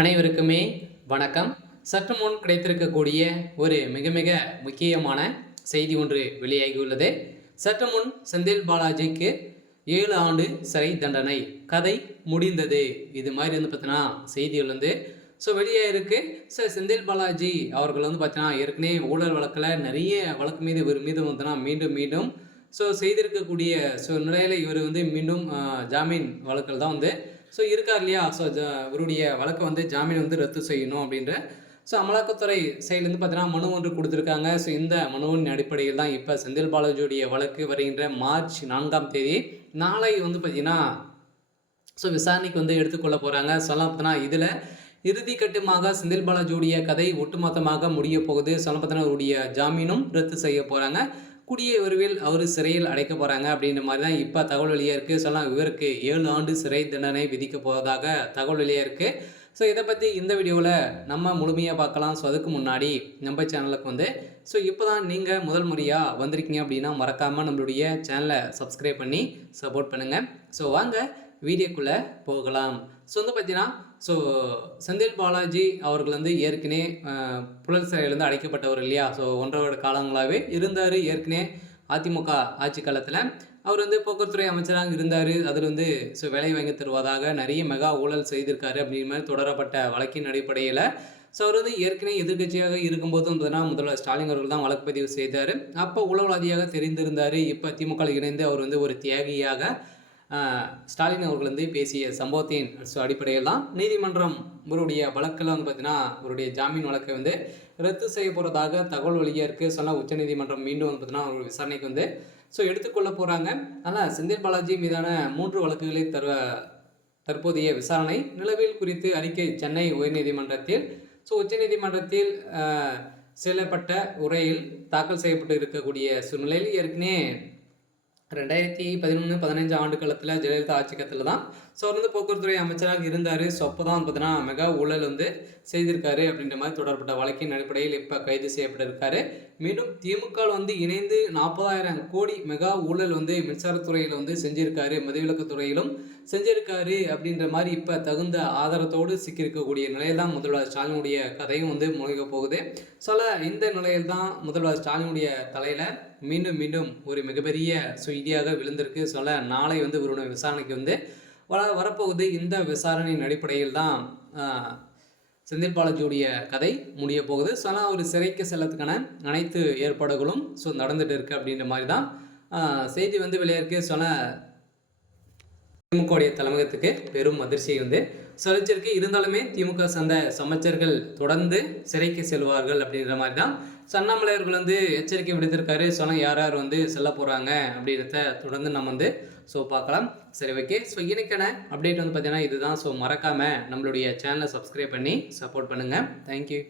அனைவருக்குமே வணக்கம். சற்று முன் கிடைத்திருக்கக்கூடிய ஒரு மிக மிக முக்கியமான செய்தி ஒன்று வெளியாகியுள்ளது. சற்று முன் செந்தில் பாலாஜிக்கு 7 ஆண்டு சிறை தண்டனை, கதை முடிந்தது. இது மாதிரி பார்த்தீங்கன்னா செய்திகள் வெளியாக இருக்குது. செந்தில் பாலாஜி அவர்கள் பார்த்தீங்கன்னா ஏற்கனவே ஊழல் வழக்கில் நிறைய வழக்கு மீது இவர் மீது மீண்டும் மீண்டும் செய்திருக்கக்கூடிய நிலையில் இவர் மீண்டும் ஜாமீன் வழக்கில் தான் இருக்கார் இல்லையா. இவருடைய வழக்கை ஜாமீன் ரத்து செய்யணும் அப்படின்ற அமலாக்கத்துறை சைட்லேருந்து பார்த்தீங்கன்னா மனு ஒன்று கொடுத்துருக்காங்க. இந்த மனுவின் அடிப்படையில் தான் இப்போ செந்தில் பாலாஜியுடைய வழக்கு வருகின்ற மார்ச் 4ஆம் தேதி நாளை பார்த்தீங்கன்னா விசாரணைக்கு எடுத்துக்கொள்ள போகிறாங்க. பார்த்தீங்கன்னா இதில் இறுதி கட்டமாக செந்தில் பாலாஜியுடைய கதை ஒட்டுமொத்தமாக முடிய போகுது. பார்த்தீங்கன்னா அவருடைய ஜாமீனும் ரத்து செய்ய போகிறாங்க. கூடிய விரைவில் அவர் சிறையில் அடைக்க போகிறாங்க அப்படின்ற மாதிரி தான் இப்போ தகவல் வெளியாக இருக்குது. இவருக்கு 7 ஆண்டு சிறை தண்டனை விதிக்க போவதாக தகவல் வெளியாக இருக்குது. இதை பற்றி இந்த வீடியோவில் நம்ம முழுமையாக பார்க்கலாம். அதுக்கு முன்னாடி நம்ம சேனலுக்கு இப்போ தான் நீங்கள் முதல் முறையாக வந்திருக்கீங்க அப்படின்னா மறக்காமல் நம்மளுடைய சேனலை சப்ஸ்கிரைப் பண்ணி சப்போர்ட் பண்ணுங்கள். வாங்க வீடியோக்குள்ளே போகலாம். பார்த்தீங்கன்னா செந்தில் பாலாஜி அவர்கள் ஏற்கனவே புழல் சிறையிலேருந்து அடைக்கப்பட்டவர் இல்லையா. 1.5 வருட காலங்களாகவே இருந்தார். ஏற்கனவே அதிமுக ஆட்சி காலத்தில் அவர் போக்குவரத்துறை அமைச்சராக இருந்தார். அதில் வேலை வாங்கி தருவதாக நிறைய மெகா ஊழல் செய்திருக்காரு அப்படிங்கிற மாதிரி தொடரப்பட்ட வழக்கின் அடிப்படையில் அவர் ஏற்கனவே எதிர்கட்சியாக இருக்கும்போது முதல்வர் ஸ்டாலின் அவர்கள் தான் வழக்கு பதிவு செய்தார். அப்போ ஊழல்வாதியாக தெரிந்திருந்தார். இப்போ திமுக இணைந்து அவர் ஒரு தியாகியாக ஸ்டாலின் அவர்கள் பேசிய சம்பவத்தின் அடிப்படையில் தான் நீதிமன்றம் இவருடைய வழக்கில் பார்த்தீங்கன்னா இவருடைய ஜாமீன் வழக்கை ரத்து செய்ய போகிறதாக தகவல் வெளியாக இருக்குது. உச்சநீதிமன்றம் மீண்டும் பார்த்தீங்கன்னா ஒரு விசாரணைக்கு எடுத்துக்கொள்ள போகிறாங்க. ஆனால் செந்தில் பாலாஜி மீதான 3 வழக்குகளை தற்போதைய விசாரணை நிலவில் குறித்து அறிக்கை சென்னை உயர்நீதிமன்றத்தில் உச்சநீதிமன்றத்தில் செல்லப்பட்ட உரையில் தாக்கல் செய்யப்பட்டு இருக்கக்கூடிய சூழ்நிலையில் ஏற்கனவே 2011-15 ஆண்டு காலத்தில் ஜெயலலிதா ஆட்சி காலத்தில் தான் போக்குவரத்துறை அமைச்சராக இருந்தார். அப்போ தான் பார்த்தீங்கன்னா மெகா ஊழல் செய்திருக்காரு அப்படின்ற மாதிரி தொடரப்பட்ட வழக்கின் அடிப்படையில் இப்போ கைது செய்யப்பட்டிருக்காரு. மீண்டும் திமுக இணைந்து 40,000 கோடி மெகா ஊழல் மின்சாரத்துறையில் செஞ்சிருக்காரு, மதுவிலக்குத்துறையிலும் செஞ்சிருக்காரு அப்படின்ற மாதிரி இப்போ தகுந்த ஆதாரத்தோடு சிக்கியிருக்கக்கூடிய நிலையில் தான் முதல்வர் ஸ்டாலினுடைய கதையும் முழுக போகுது. இந்த நிலையில் தான் முதல்வர் ஸ்டாலினுடைய தலையில் மீண்டும் மீண்டும் ஒரு மிகப்பெரிய செய்தியாக விழுந்திருக்கு. நாளை இவருடைய விசாரணைக்கு வரப்போகுது. இந்த விசாரணையின் அடிப்படையில் தான் செந்தில் பாலாஜியுடைய கதை முடிய போகுது. ஒரு சிறைக்கு செல்லத்துக்கான அனைத்து ஏற்பாடுகளும் நடந்துட்டு இருக்கு அப்படின்ற மாதிரி தான் செய்தி வெளியாக திமுக தலைமையகத்துக்கு பெரும் அதிர்ச்சியை சலிச்சிருக்கு. இருந்தாலுமே திமுக சார்ந்த அமைச்சர்கள் தொடர்ந்து சிறைக்கு செல்வார்கள் அப்படின்ற மாதிரி தான் அண்ணாமலை அவர்கள் எச்சரிக்கை விடுத்திருக்காரு. யார் யார் செல்ல போகிறாங்க அப்படின்றத தொடர்ந்து நம்ம பார்க்கலாம். சரி, ஓகே. இன்னைக்கான அப்டேட் பார்த்தீங்கன்னா இதுதான். மறக்காமல் நம்மளுடைய சேனலை சப்ஸ்கிரைப் பண்ணி சப்போர்ட் பண்ணுங்கள். தேங்க்யூ.